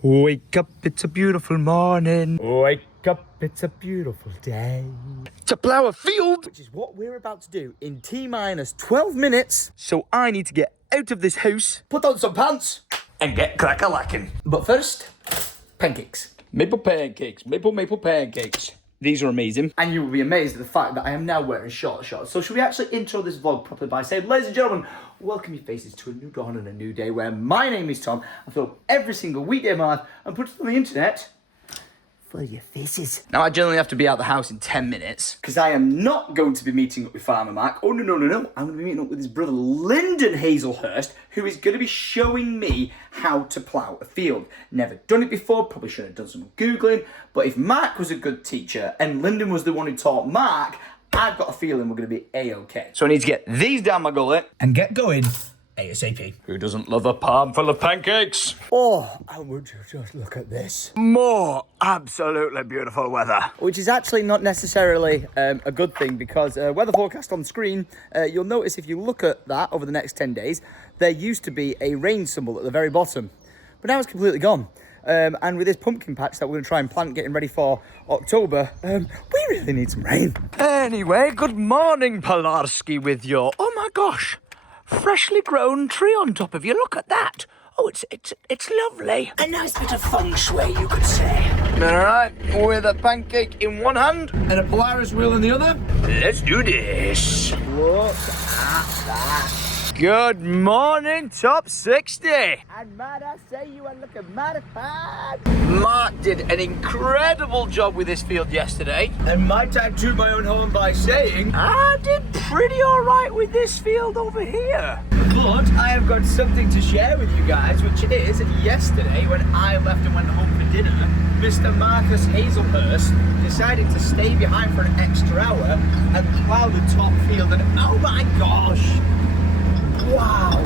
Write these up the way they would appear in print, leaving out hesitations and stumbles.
Wake up, it's a beautiful morning. Wake up, it's a beautiful day. To plow a field! Which is what we're about to do in T-minus 12 minutes. So I need to get out of this house, put on some pants, and get crack-a-lacking. But first, pancakes. Maple pancakes, maple pancakes. These are amazing. And you will be amazed at the fact that I am now wearing shorts. So should we actually intro this vlog properly by saying, ladies and gentlemen, welcome your faces to a new dawn and a new day where my name is Tom. I film every single weekday of my life and put it on the internet for your faces. Now I generally have to be out the house in 10 minutes because I am not going to be meeting up with Farmer Mark. Oh no. I'm going to be meeting up with his brother Lyndon Hazelhurst, who is going to be showing me how to plough a field. Never done it before, probably should have done some Googling, but if Mark was a good teacher and Lyndon was the one who taught Mark, I've got a feeling we're going to be A-okay. So I need to get these down my gullet and get going ASAP. Who doesn't love a palm full of pancakes? Oh, and would you just look at this? More absolutely beautiful weather. Which is actually not necessarily a good thing because weather forecast on screen, you'll notice if you look at that over the next 10 days, there used to be a rain symbol at the very bottom, but now it's completely gone. And with this pumpkin patch that we're going to try and plant getting ready for October, we really need some rain. Anyway, good morning, Polarski, with your, oh my gosh, freshly grown tree on top of you. Look at that. Oh, it's lovely. A nice bit of feng shui, you could say. All right, with a pancake in one hand and a Polaris wheel in the other, let's do this. Look at that. Good morning, top 60. And might I say you are looking mighty fine. Mark did an incredible job with this field yesterday. And might I toot my own horn by saying, I did pretty all right with this field over here. But I have got something to share with you guys, which is yesterday when I left and went home for dinner, Mr. Marcus Hazelhurst decided to stay behind for an extra hour and plough the top field. And oh my gosh. Wow!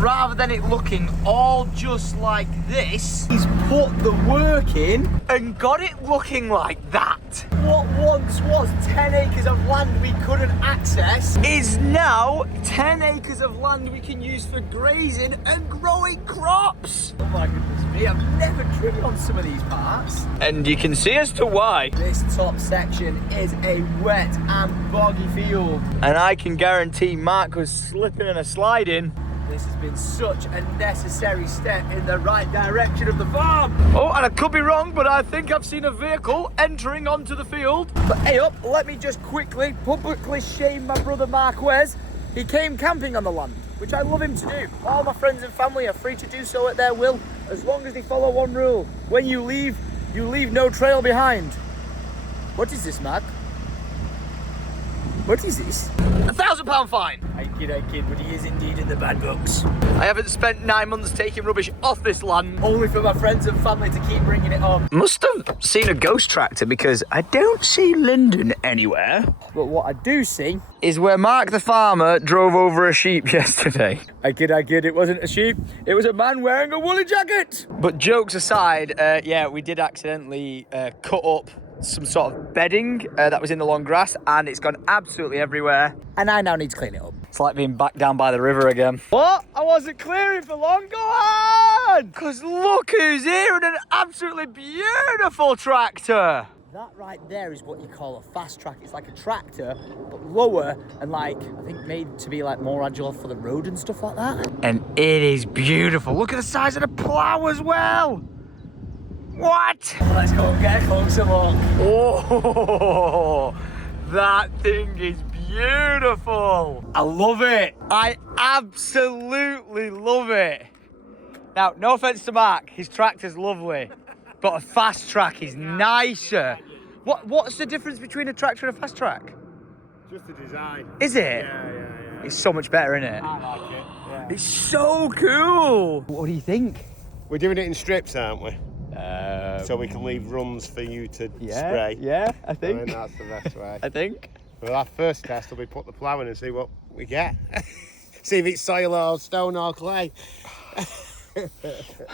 Rather than it looking all just like this, he's put the work in and got it looking like that. What once was 10 acres of land we couldn't access is now 10 acres of land we can use for grazing and growing crops. Oh my goodness me, I've never driven on some of these parts. And you can see as to why. This top section is a wet and boggy field. And I can guarantee Mark was slipping and a sliding. This has been such a necessary step in the right direction of the farm. Oh, and I could be wrong, but I think I've seen a vehicle entering onto the field. But hey up, let me just quickly, publicly shame my brother Marquez. He came camping on the land, which I love him to do. All my friends and family are free to do so at their will, as long as they follow one rule. When you leave no trail behind. What is this, Mark? What is this? £1,000 fine. I kid, but he is indeed in the bad books. I haven't spent 9 months taking rubbish off this land, only for my friends and family to keep bringing it on. Must have seen a ghost tractor because I don't see Lyndon anywhere. But what I do see is where Mark the farmer drove over a sheep yesterday. I kid, it wasn't a sheep. It was a man wearing a woolly jacket. But jokes aside, yeah, we did accidentally cut up some sort of bedding that was in the long grass and it's gone absolutely everywhere and I now need to clean it up. It's like being back down by the river again. What? I wasn't clearing for long. Go on! Because look who's here in an absolutely beautiful tractor. That right there is what you call a fast track. It's like a tractor, but lower and like, I think made to be like more agile for the road and stuff like that. And it is beautiful. Look at the size of the plough as well. What? Let's go and get a closer look. Oh, that thing is beautiful. I love it. I absolutely love it. Now, no offense to Mark, his tractor's lovely, but a fast track is nicer. What's the difference between a tractor and a fast track? Just the design. Is it? Yeah. It's so much better, isn't it? I like it. Yeah. It's so cool. What do you think? We're doing it in strips, aren't we? So we can leave runs for you to spray. Yeah, I think. That's the best way. I think. Well, our first test will be put the plough in and see what we get. See if it's soil or stone or clay.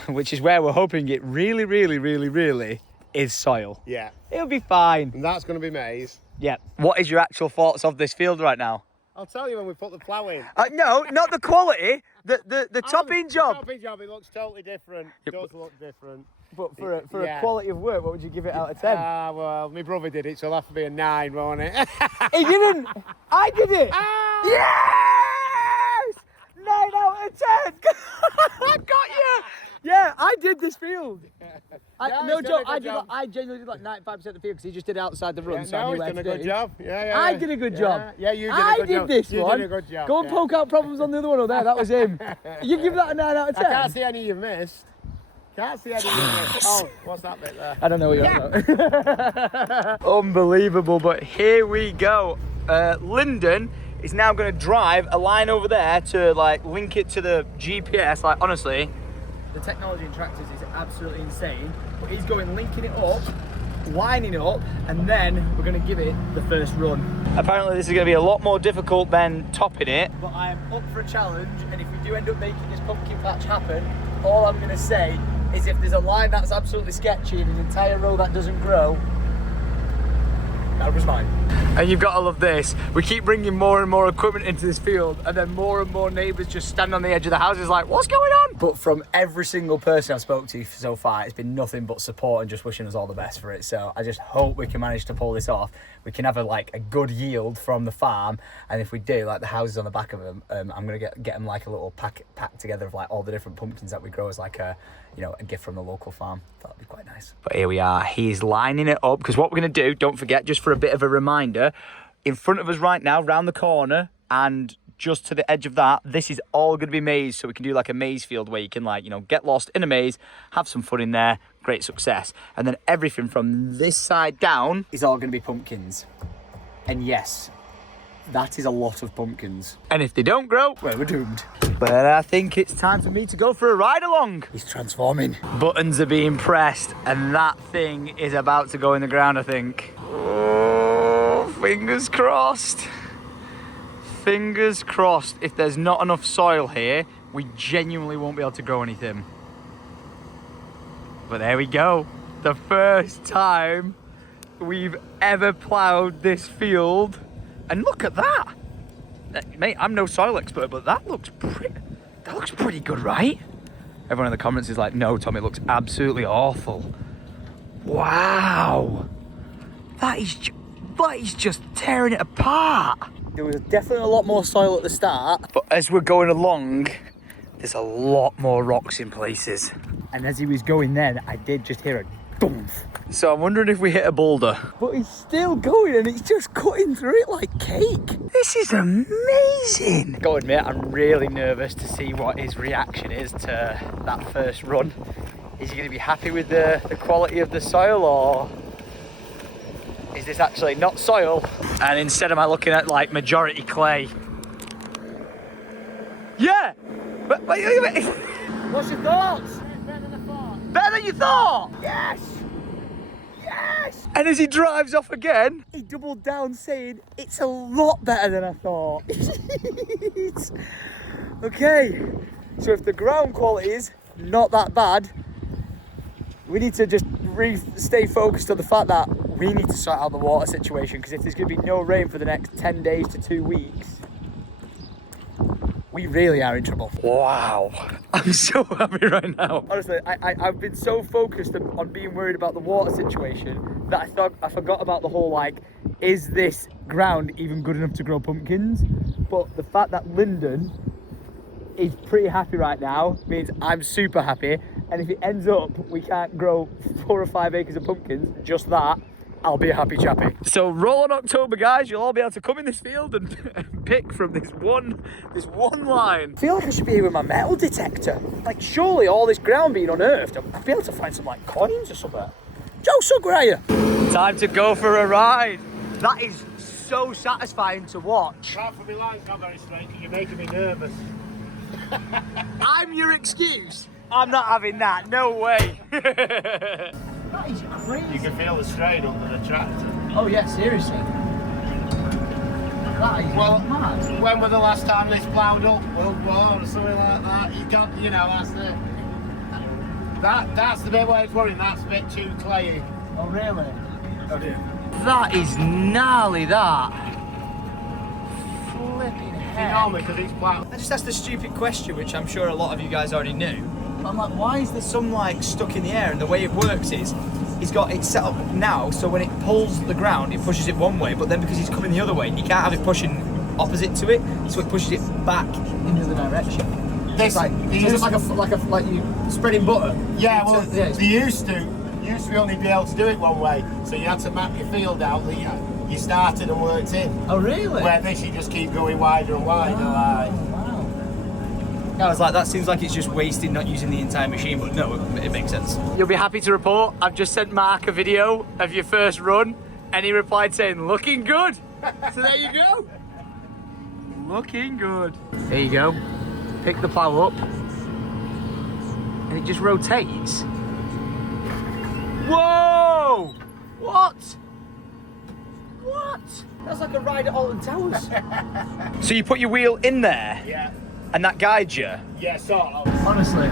Which is where we're hoping it really is soil. Yeah. It'll be fine. And that's going to be maize. Yeah. What is your actual thoughts of this field right now? I'll tell you when we put the plough in. No, not the quality. The topping job. The topping job, it looks totally different. It does look different. But for a quality of work, what would you give it out of 10? Well, my brother did it, so it'll have to be a 9, won't it? He didn't! I did it! Yes! 9 out of 10! I got you! Yeah, I did this field. No joke, I genuinely did like 95% of the field because he just did it outside the run. So he's done a good job. Yeah. I did a good job. Yeah, you did a good I job. did this you one. Did a good job. Go and poke out problems on the other one over there. That was him. You give that a 9 out of 10? I can't see any you missed. Can't see any you missed. Oh, what's that bit there? I don't know what you're about. Unbelievable, but here we go. Lyndon is now going to drive a line over there to like link it to the GPS. Like honestly, the technology in tractors is absolutely insane. But he's going linking it up, lining it up, and then we're going to give it the first run. Apparently this is going to be a lot more difficult than topping it. But I am up for a challenge, and if we do end up making this pumpkin patch happen, all I'm going to say is if there's a line that's absolutely sketchy and an entire row that doesn't grow, that was mine. And you've got to love this. We keep bringing more and more equipment into this field, and then more and more neighbours just stand on the edge of the houses like, what's going on? But from every single person I've spoke to so far, it's been nothing but support and just wishing us all the best for it. So I just hope we can manage to pull this off. We can have a good yield from the farm, and if we do, like the houses on the back of them, I'm gonna get them like a little pack together of like all the different pumpkins that we grow as like a gift from the local farm. That'd be quite nice. But here we are. He's lining it up because what we're gonna do, don't forget, just for a bit of a reminder, in front of us right now, round the corner, and just to the edge of that, this is all going to be maize, so we can do like a maize field where you can get lost in a maze, have some fun in there, great success. And then everything from this side down is all going to be pumpkins. And yes, that is a lot of pumpkins. And if they don't grow, well, we're doomed. But I think it's time for me to go for a ride along. He's transforming. Buttons are being pressed, and that thing is about to go in the ground, I think. Oh, fingers crossed. Fingers crossed. If there's not enough soil here, we genuinely won't be able to grow anything. But there we go. The first time we've ever ploughed this field. And look at that. Mate, I'm no soil expert, but that looks pretty good, right? Everyone in the comments is like, no, Tom, it looks absolutely awful. Wow. That is just tearing it apart. There was definitely a lot more soil at the start, but as we're going along, there's a lot more rocks in places. And as he was going then, I did just hear a thump. So I'm wondering if we hit a boulder. But he's still going and he's just cutting through it like cake. This is amazing. Go admit, I'm really nervous to see what his reaction is to that first run. Is he going to be happy with the quality of the soil, or is this actually not soil? And instead am I looking at like majority clay? Yeah! But wait a minute. What's your thoughts? Better than I thought. Better than you thought? Yes! Yes! And as he drives off again, he doubled down saying, it's a lot better than I thought. Okay, so if the ground quality is not that bad, we need to just stay focused on the fact that we need to sort out the water situation, because if there's going to be no rain for the next 10 days to 2 weeks, we really are in trouble. Wow, I'm so happy right now. Honestly, I've been so focused on being worried about the water situation that I forgot about the whole, like, is this ground even good enough to grow pumpkins? But the fact that Lyndon is pretty happy right now means I'm super happy. And if it ends up we can't grow 4 or 5 acres of pumpkins, just that, I'll be a happy chappy. So roll on October, guys. You'll all be able to come in this field and pick from this one line. I feel like I should be here with my metal detector. Like, surely all this ground being unearthed, I'll be able to find some like coins or something. Joe Sugraya. Time to go for a ride. That is so satisfying to watch. Apart from my line's not very straight, because you're making me nervous. I'm your excuse. I'm not having that. No way. That is crazy. You can feel the strain under the tractor. Oh yeah, seriously. That is mad. When was the last time this ploughed up? World War or something like that? You can't, that's the bit where it's worrying. That's a bit too clayey. Oh really? Oh dear. That is gnarly, that. Flipping heck. Normally, because it's ploughed. I just asked a stupid question, which I'm sure a lot of you guys already knew. I'm like, why is there some like stuck in the air? And the way it works is, he's got it set up now, so when it pulls the ground, it pushes it one way, but then because he's coming the other way, he can't have it pushing opposite to it, so it pushes it back in the other direction. This like you spreading butter. Yeah, well, they used to only be able to do it one way, so you had to map your field out that you started and worked in. Oh really? Where this you just keep going wider and wider. Like. I was like, that seems like it's just wasted not using the entire machine, but no, it makes sense. You'll be happy to report, I've just sent Mark a video of your first run, and he replied saying, looking good. So there you go. Looking good. There you go. Pick the plow up, and it just rotates. Whoa! What? What? That's like a ride at Alton Towers. So you put your wheel in there? Yeah. And that guides you? Yeah, sort of. Honestly,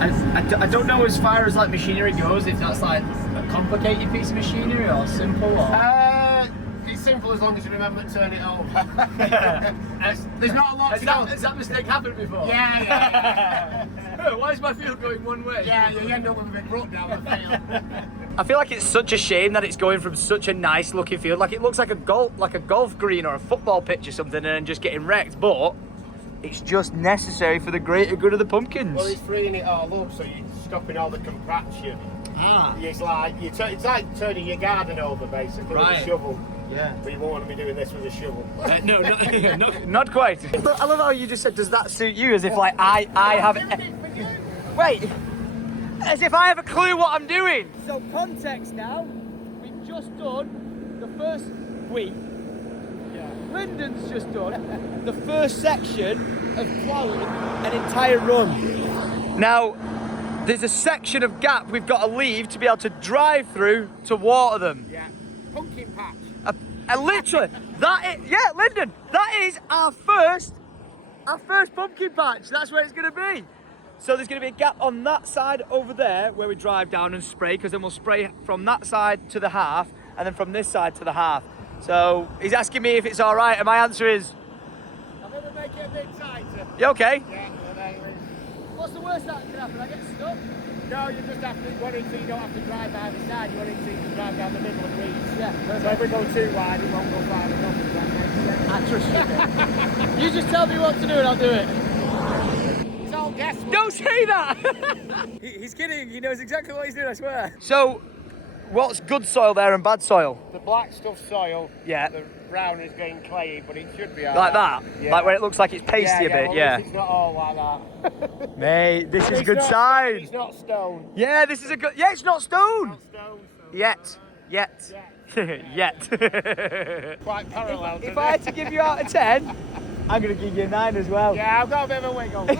I don't know as far as like machinery goes, if that's like a complicated piece of machinery or simple or... It's simple as long as you remember to turn it over. There's not a lot to go. Has that mistake happened before? Yeah. Why is my field going one way? Yeah, you end up with a big rut down the field. I feel like it's such a shame that it's going from such a nice looking field. Like it looks like a golf green or a football pitch or something, and then just getting wrecked, but it's just necessary for the greater good of the pumpkins. Well, it's freeing it all up, so you're stopping all the compaction. It's like it's like turning your garden over basically with a shovel. Yeah. But you won't want to be doing this with a shovel. No, not quite. I love how you just said, does that suit you? As if like I have... Wait. As if I have a clue what I'm doing. So context now, we've just done the first week. Yeah. Lyndon's just done the first section of plowing an entire run. Now, there's a section of gap we've got to leave to be able to drive through to water them. Yeah. Pumpkin patch. Literally, Lyndon, that is our first pumpkin patch. That's where it's going to be. So there's going to be a gap on that side over there where we drive down and spray, because then we'll spray from that side to the half, and then from this side to the half. So he's asking me if it's all right, and my answer is... I'm going to make it a bit tighter. You okay? Yeah, well, there it is. What's the worst that can happen? I get stuck? No, you just have to want it so you don't have to drive by the side, you want it so you can drive down the middle of the reeds. Yeah. So if we go too wide, it won't go far enough, if that makes sense. I trust you. You just tell me what to do and I'll do it. It's all guesswork. Don't say that! He's kidding, he knows exactly what he's doing, I swear. So, what's good soil there and bad soil? The black stuff's soil. Yeah. The brown is getting clayey, but it should be like that? Yeah. Like where it looks like it's pasty a bit, well, yeah. It's not all like that. Mate, this And is a good not, sign. It's not stone. Yeah, this is a good... Yeah, it's not stone. It's not stone. So Yet. Yet. Quite parallel. If I had to give you out of 10, I'm going to give you a 9 as well. Yeah, I've got a bit of a wiggle.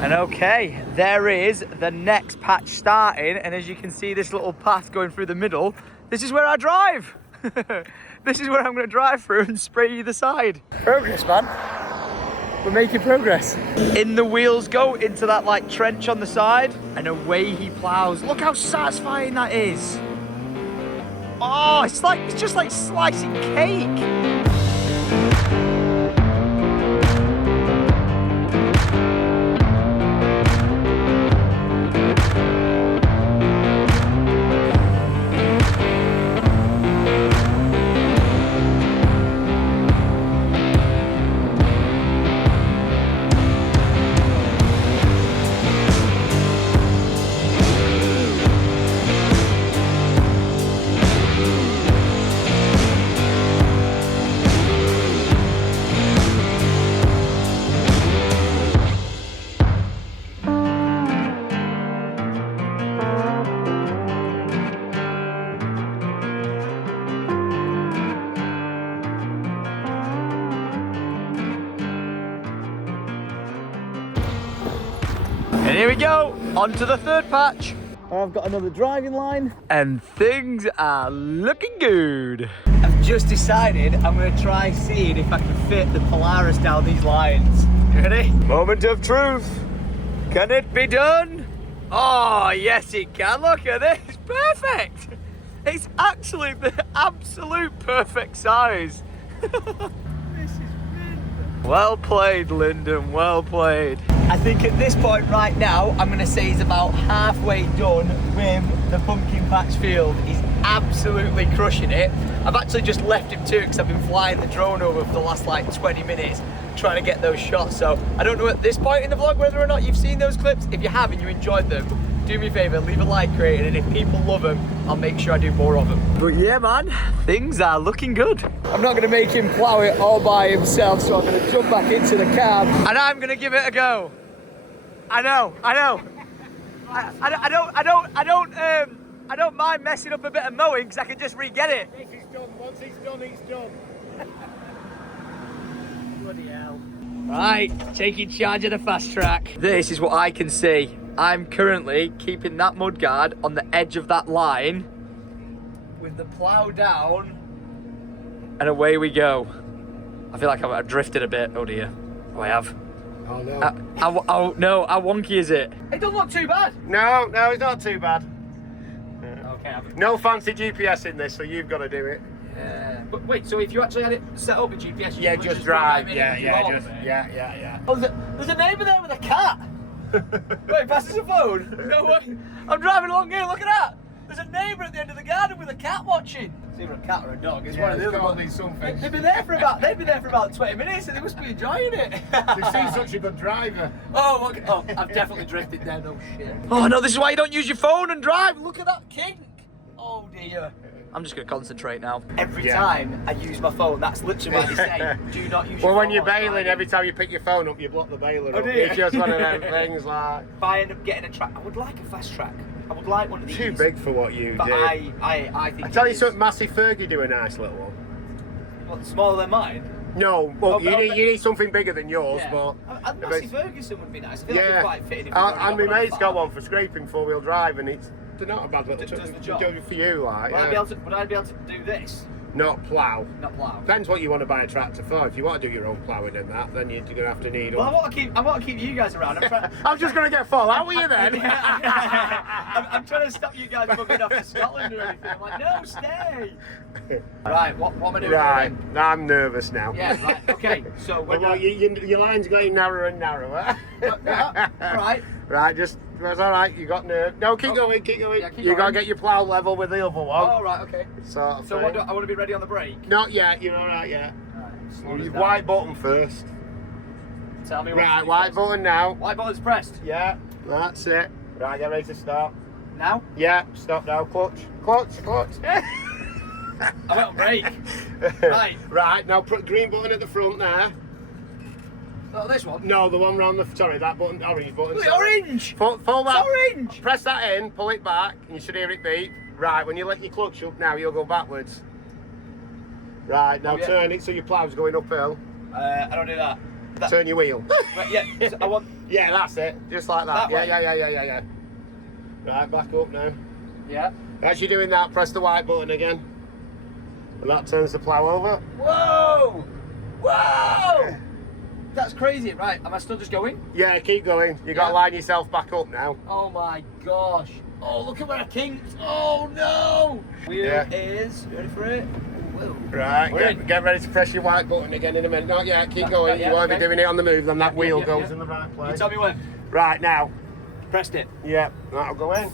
And okay, there is the next patch starting, and as you can see this little path going through the middle, this is where I drive. This is where I'm going to drive through and spray either side. Progress, man. We're making progress. In the wheels go into that like trench on the side, and away he plows. Look how satisfying that is. Oh, it's just like slicing cake. And here we go, on to the third patch. I've got another driving line and things are looking good. I've just decided I'm going to try seeing if I can fit the Polaris down these lines. You ready? Moment of truth. Can it be done? Oh, yes it can. Look at this, perfect. It's actually the absolute perfect size. This is ridiculous. Well played, Lyndon, well played. I think at this point right now, I'm going to say he's about halfway done with the pumpkin patch field. He's absolutely crushing it. I've actually just left him to because I've been flying the drone over for the last like 20 minutes trying to get those shots. So I don't know at this point in the vlog whether or not you've seen those clips. If you have and you enjoyed them, do me a favour, leave a like rating, and if people love them, I'll make sure I do more of them. But yeah, man, things are looking good. I'm not going to make him plough it all by himself, so I'm going to jump back into the cab and I'm going to give it a go. I know. I don't mind messing up a bit of mowing because I can just re-get it. This is done. Once he's done, he's done. Bloody hell. Right, taking charge of the fast track. This is what I can see. I'm currently keeping that mudguard on the edge of that line with the plough down, and away we go. I feel like I've drifted a bit. Oh dear. Oh, I have. Oh no. Oh no, how wonky is it? It doesn't look too bad. No, it's not too bad. Okay. No fancy GPS in this, so you've got to do it. Yeah. But wait, so if you actually had it set up with GPS, you could just drive. Yeah. Oh, there's a neighbour there with a cat. Wait, pass us a phone. No way. I'm driving along here, look at that. There's a neighbour at the end of the garden with a cat watching. It's either a cat or a dog. It's one of the other ones. Something. They've been there for about 20 minutes and they must be enjoying it. You've seen such a good driver. Oh, okay. Oh, I've definitely drifted there, no shit. Oh no, this is why you don't use your phone and drive. Look at that kink. Oh dear. I'm just going to concentrate now. Every time I use my phone, that's literally what they say. Do not use your phone. Well, when you're bailing, every time you pick your phone up, you block the bailer up. It's just one of them things like... If I end up getting a track, I would like a fast track. I would like one of these. Too big for what you but do. I think I tell you something, Massive Fergie do a nice little one. What, smaller than mine? No, well, you need something bigger than yours, but... Massive Ferguson would be nice. I feel like it'd quite fit in. And my mate's got one for scraping four-wheel drive, and it's not a bad little does the job for you, like. Would I be able to do this? Not plough. Not plough. Depends what you want to buy a tractor for. If you want to do your own ploughing and that, then you're going to have to need. Well, I want to keep you guys around. I'm just going to get full out with you then. I'm trying to stop you guys bugging off to Scotland or anything. I'm like, no, stay. Right, what am I doing? Right, I'm nervous now. Yeah, right, okay. So your line's getting narrower and narrower. Right. Right, that's all right. You got nerve. No, keep going. Yeah, You got to get your plough level with the other one. Oh, right, okay. So what I want to be ready on the brake? Not yet. You're all right yet. Right, Use white button first. Tell me what. Right, white button now. White button's pressed. Yeah, that's it. Right, get ready to start. Now? Yeah, stop now. Clutch. I went on brake. Right. Right, now put green button at the front there. Oh, this one? No, the one round the... Sorry, that button, orange button. Look, orange! Pull that. It's orange! Press that in, pull it back, and you should hear it beep. Right, when you let your clutch up now, you'll go backwards. Right, now turn it so your plough's going uphill. I don't do that. Turn your wheel. Right, yeah, I want... Yeah, that's it. Just like that. Yeah. Right, back up now. Yeah. As you're doing that, press the white button again. And that turns the plough over. Whoa! That's crazy. Right, am I still just going? Yeah, keep going. You got to line yourself back up now. Oh my gosh. Oh, look at where I kinked. Oh no! Wheel is... You ready for it? Whoa. Right, get ready to press your white button again in a minute. Not yet, keep going. You won't be doing it on the move, then that wheel goes in the right place. You tell me when. Right, now. Pressed it. Yeah, that'll go in.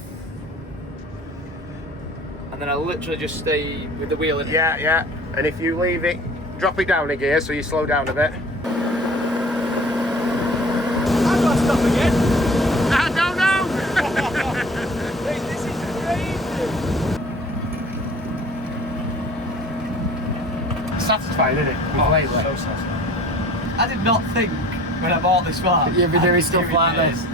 And then I literally just stay with the wheel in it. Yeah. And if you leave it, drop it down a gear so you slow down a bit. How do I stop again? I don't know! Wait, this is crazy! Satisfying, isn't it? So satisfying. I did not think when I bought this van you'd be doing stuff like this.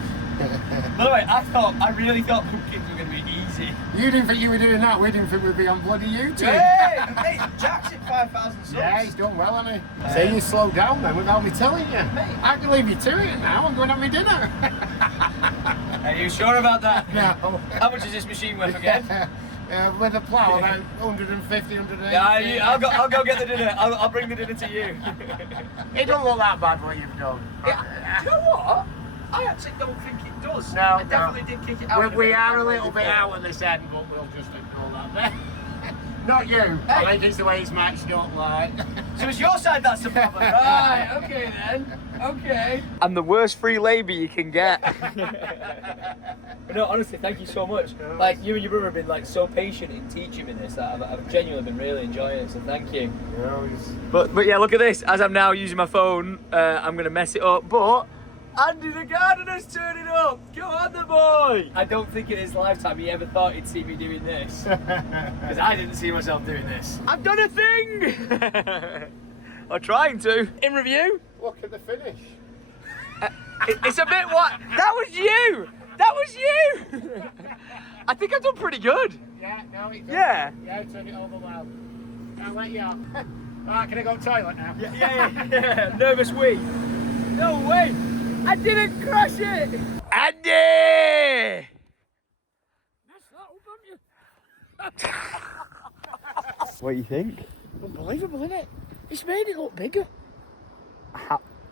By the way, I really thought pumpkins were going to be easy. You didn't think you were doing that, we didn't think we'd be on bloody YouTube. Hey, Jack's at 5,000 subs. Yeah, he's done well, hasn't he? So you slowed down then without me telling you. I can leave you to it now, I'm going to have my dinner. Are you sure about that? No. How much is this machine worth again? With a plough, about 150, 180. Yeah, I'll go get the dinner. I'll bring the dinner to you. It don't look that bad what you've done. Do you know what? I actually don't think it does. No, I definitely did kick it out. We are a little bit out at this end, but we'll just ignore that bit. Not you. I think it's the way it's matched up, like. So it's your side that's the problem. Right, okay then. Okay. I'm the worst free labour you can get. But no, honestly, thank you so much. Like, you and your brother have been like so patient in teaching me this that I've genuinely been really enjoying it, so thank you. But yeah, look at this. As I'm now using my phone, I'm going to mess it up, but Andy the gardener's turning up! Go on the boy! I don't think in his lifetime he ever thought he'd see me doing this. Because I didn't see myself doing this. I've done a thing! Or trying to. In review? Look at the finish. It's a bit what? That was you! That was you! I think I've done pretty good. Yeah, no, it's Yeah. Yeah, turn it over well. I'll let you off. Alright, can I go to the toilet now? Yeah. Nervous wee. No way! I didn't crush it! Andy! What do you think? Unbelievable, isn't it? It's made it look bigger.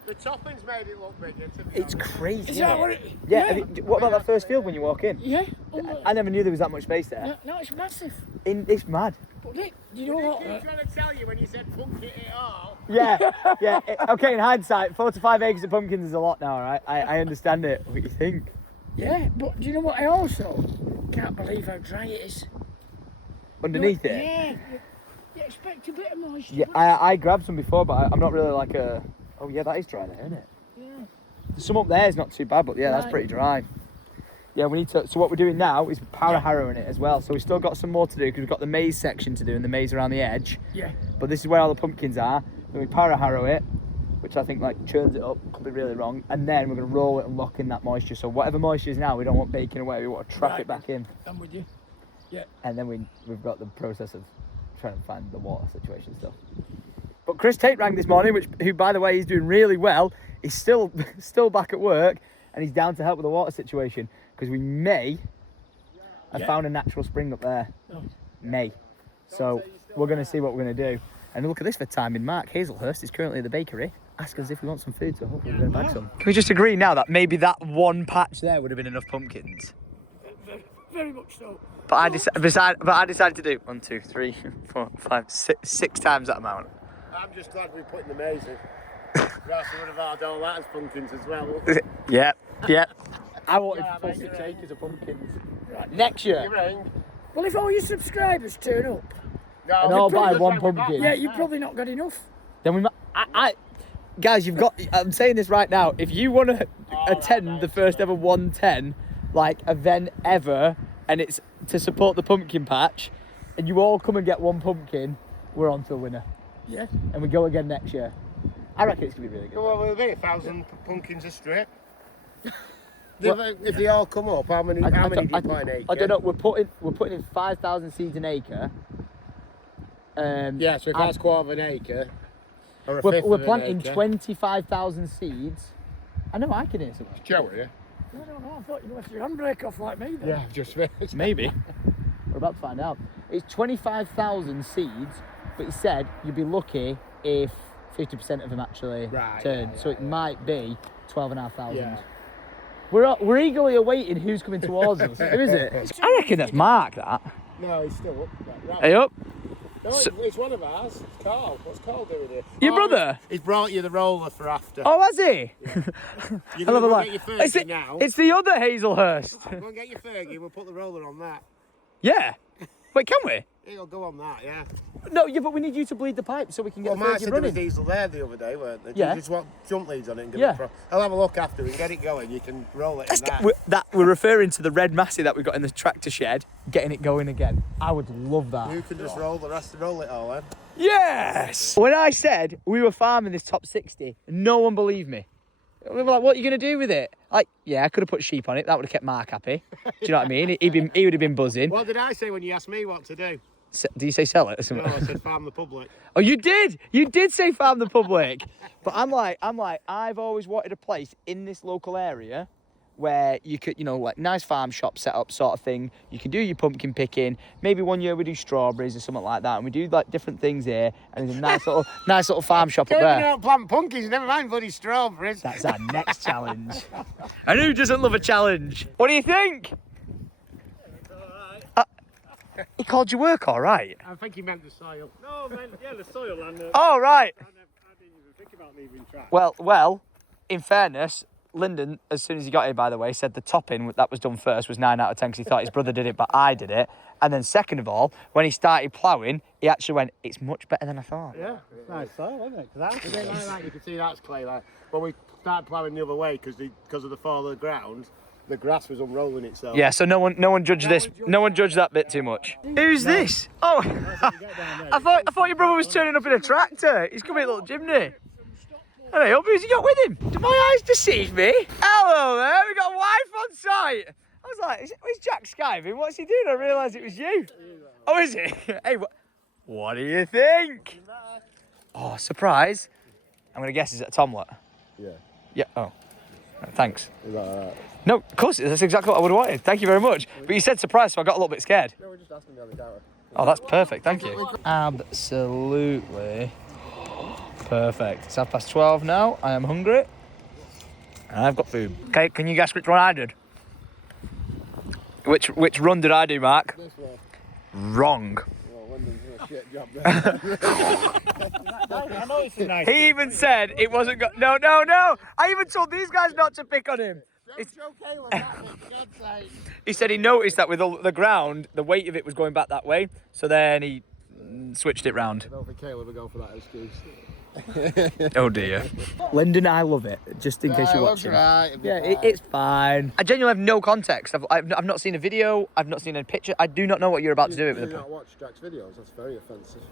The toppings made it look bigger. To be It's honest. crazy. Is that what it? Yeah. What about that first field when you walk in? Yeah. I never knew there was that much space there. No, it's massive. It's mad. But Nick, you know I what? keep trying to tell you when you said pumpkin it all. Yeah. Okay, in hindsight, 4 to 5 acres of pumpkins is a lot now, right? I understand it. What do you think? Yeah, but do you know what? I also can't believe how dry it is. Underneath it? Yeah. You expect a bit of moisture. Yeah, I grabbed some before, but I'm not really like a... Oh yeah, that is dry there, isn't it? Yeah. Some up there is not too bad, but yeah, that's pretty dry. Yeah, we need to... So what we're doing now is power harrowing it as well. So we've still got some more to do because we've got the maze section to do and the maze around the edge. Yeah. But this is where all the pumpkins are. Then we power harrow it, which I think like churns it up, could be really wrong. And then we're going to roll it and lock in that moisture. So whatever moisture is now, we don't want baking away. We want to trap it back in. I'm with you. Yeah. And then we've got the process of trying to find the water situation stuff. But Chris Tate rang this morning, who by the way, he's doing really well. He's still back at work and he's down to help with the water situation because we may have found a natural spring up there. Oh. May. So we're going to see what we're going to do. And look at this for timing. Mark Hazelhurst is currently at the bakery. Ask us if we want some food, so hopefully we're going to bag some. Can we just agree now that maybe that one patch there would have been enough pumpkins? Very much so. But I decided to do 1, 2, 3, 4, 5, 6 times that amount. I'm just glad we put in the maze in. We also would have had all that as pumpkins as well. Yeah. I wanted full 6 acres of pumpkins. Right. Next year. Well, if all your subscribers turn up, And I'll buy one pumpkin. yeah, you've probably not got enough. Then we might. Guys, you've got. I'm saying this right now. If you want to attend the first ever 110 like event ever, and it's to support the pumpkin patch, and you all come and get one pumpkin, we're on to a winner. Yeah. And we go again next year. I reckon it's gonna be really good. Well, we'll be 1,000 pumpkins a strip. If they all come up, how many do you put an acre? I don't know. We're putting in 5,000 seeds an acre. Yeah, so if that's quarter of an acre, or a We're fifth of an planting acre. 25,000 seeds. I know I can hear something. Joe, yeah? I don't know. I thought you left your handbrake off like me then. Yeah, I've just finished. Maybe. We're about to find out. It's 25,000 seeds, but he said you'd be lucky if 50% of them actually turn. So it might be 12,500. Yeah. We're eagerly awaiting who's coming towards us. Who is it? I reckon that's Mark, that. No, he's still up. Right. Hey up. No, it's one of ours. It's Carl. What's Carl doing here? Your brother? He's brought you the roller for after. Oh, has he? You're I love going it. to get your Fergie now. It's the other Hazelhurst. Go and get your Fergie. We'll put the roller on that. Yeah. Wait, can we? It'll go on that, yeah. No, yeah, but we need you to bleed the pipe so we can get Well, Mark the said Fergie there was running. diesel there the other day, weren't there? Yeah. You just want jump leads on it and get Yeah. it pro. I'll have a look after and get it going. You can roll it in that. We're referring to the red Massey that we got in the tractor shed, getting it going again. I would love that. You can just roll the rest, roll it all, then. Yes! When I said we were farming this top 60, no one believed me. We were like, what are you going to do with it? Like, yeah, I could have put sheep on it. That would have kept Mark happy. Do you know what I mean? He would have been buzzing. What did I say when you asked me what to do? Do you say sell it or No, something? I said farm the public. Oh, you did! You did say farm the public. But I'm like, I've always wanted a place in this local area where you could, like nice farm shop set up sort of thing. You can do your pumpkin picking. Maybe one year we do strawberries or something like that. And we do like different things here. And there's a nice little farm shop up You there. don't plant pumpkins, never mind bloody strawberries. That's our next challenge. And who doesn't love a challenge? What do you think? He called your work all right? I think he meant the soil. No, man, yeah, the soil and the... Oh, right. I didn't even think about leaving track. Well, in fairness, Lyndon, as soon as he got here, by the way, said the topping that was done first was 9 out of 10 because he thought his brother did it, but I did it. And then second of all, when he started ploughing, he actually went, it's much better than I thought. Yeah, it's nice soil, isn't it? Like, you can see that's clay. Like, when we started ploughing the other way because of the fall of the ground, the grass was unrolling itself. Yeah, so no one judged this. No one judged that bit too much. Who's this? Oh, I thought your brother was turning up in a tractor. He's coming a little chimney. Hey, who's he got with him? Did my eyes deceive me? Hello there, we got a wife on site. I was like, is Jack skiving? What's he doing? I realised it was you. Oh, is it? Hey, what do you think? Oh, surprise. I'm going to guess, is it a tomlet? Yeah. Yeah, oh. Thanks. Is that alright? No, of course, that's exactly what I would have wanted. Thank you very much. But you said surprise, so I got a little bit scared. No, we're just asking the other counter. Oh, that's perfect. Thank you. Absolutely perfect. It's 12:30 now. I am hungry. And I've got food. Okay, can you guess which one I did? Which run did I do, Mark? This one. Wrong. Well, Lyndon's doing a shit job there. I know it's a nice... He even said it wasn't good. No. I even told these guys not to pick on him. He said he noticed that with the ground, the weight of it was going back that way. So then he switched it round. I don't think Caleb would go for that excuse. Oh dear. Lyndon, I love it. Just in case you're watching. Right, It's fine. I genuinely have no context. I've not seen a video. I've not seen a picture. I do not know what you're about to do with You it. not watch Jack's videos? That's very offensive.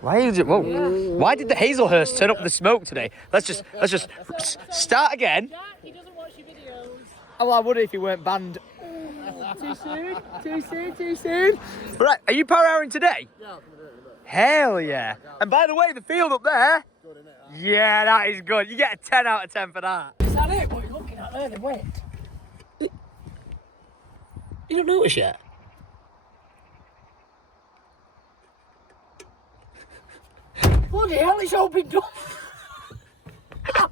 Why is it? Whoa! Why did the Hazelhurst turn up the smoke today? Let's just start again. Jack, he doesn't watch your videos. Oh, I would if he weren't banned. Too soon. Right, are you power houring today? Yeah, Hell yeah! And by the way, the field up there. Yeah, that is good. You get a 10 out of 10 for that. Is that it? What are you looking at there? The wet. You don't notice yet? Bloody hell, it's all been done. I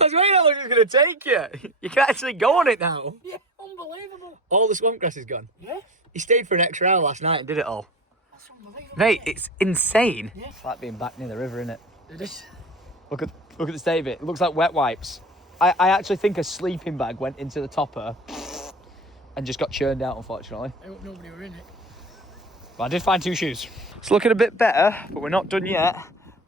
was waiting how long it's going to take you. You can actually go on it now. Yeah, unbelievable. All the swamp grass is gone. Yeah, He stayed for an extra hour last night and did it all. that's unbelievable. Mate, it's insane. Yeah. It's like being back near the river, innit? It is. Look at the state of it. It looks like wet wipes. I actually think a sleeping bag went into the topper and just got churned out, unfortunately. I hope nobody were in it. But I did find 2 shoes. It's looking a bit better, but we're not done yet.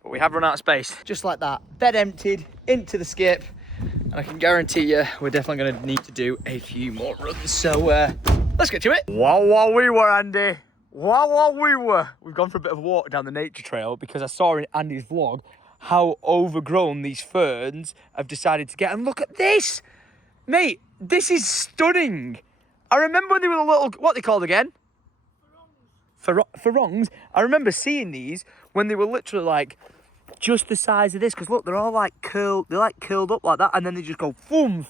But we have run out of space. Just like that. Bed emptied, into the skip. And I can guarantee you, we're definitely going to need to do a few more runs. So, let's get to it. Wow, we were, Andy. Wow, we were. We've gone for a bit of a walk down the nature trail because I saw in Andy's vlog how overgrown these ferns have decided to get. And look at this. Mate, this is stunning. I remember when they were the little, what are they called again? Ferrongs. I remember seeing these when they were literally like just the size of this, because look, they're all like curled up like that, and then they just go boom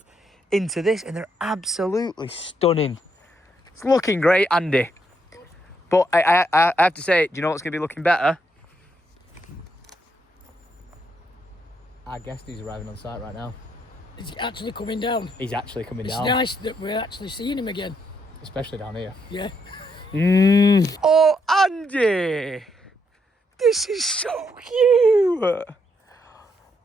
into this, and they're absolutely stunning. It's looking great, Andy. But I have to say, do you know what's going to be looking better? Our guest is arriving on site right now. It's actually coming down. He's actually coming down. It's nice that we're actually seeing him again. Especially down here. Yeah. Oh, Andy! This is so cute!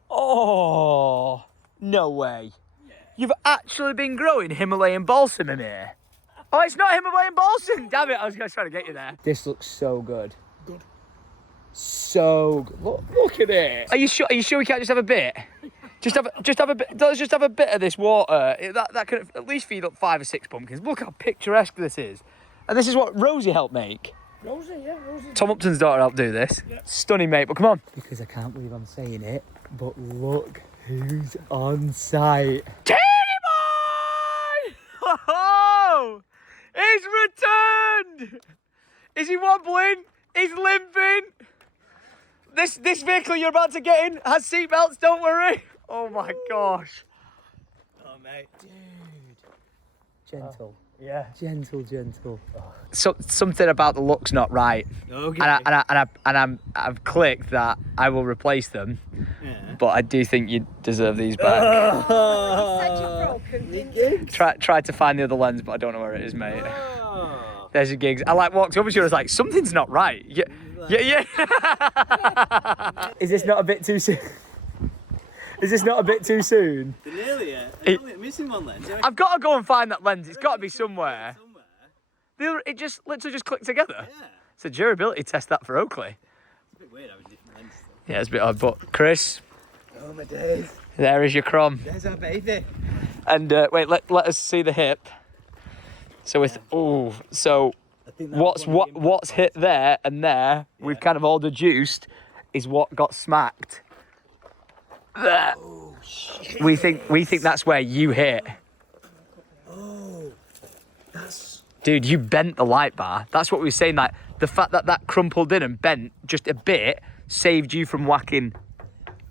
Oh, no way. Yeah. You've actually been growing Himalayan balsam in here? Oh, it's not Himalayan balsam! Damn it, I was trying to get you there. This looks so good. Good. So good. Look at it. Are you sure we can't just have a bit? Just have a bit. Let's just have a bit of this water. That can at least feed up 5 or 6 pumpkins. Look how picturesque this is. And this is what Rosie helped make. Rosie. Tom Upton's daughter helped do this. Yeah. Stunning, mate, but come on. Because I can't believe I'm saying it, but look who's on site. Tate boy! Oh, he's returned! Is he wobbling? He's limping. This vehicle you're about to get in has seatbelts, don't worry. Oh my gosh. Oh, mate. Dude. Gentle. Yeah. Gentle. Oh. So something about the look's not right. Okay. And I've clicked that I will replace them. Yeah. But I do think you deserve these back. Such a broken. Try to find the other lens, but I don't know where it is, mate. There's your gigs. I like walked over to you. I was like, something's not right. Yeah. Is this not a bit too soon? Is this not a bit too soon? They're nearly it. Missing one lens. I've got to go and find that lens. It's got to be somewhere. It just literally just clicked together. Yeah. It's a durability test that for Oakley. It's a bit weird having different lenses. Yeah, it's a bit odd. But Chris, Oh my days. there is your crumb. There's our baby. And wait, let us see the hip. So with so what's hit there and there, we've kind of all deduced is what got smacked. There. Oh shit. We think that's where you hit. Oh, that's. Dude, you bent the light bar. That's what we were saying. Like the fact that that crumpled in and bent just a bit saved you from whacking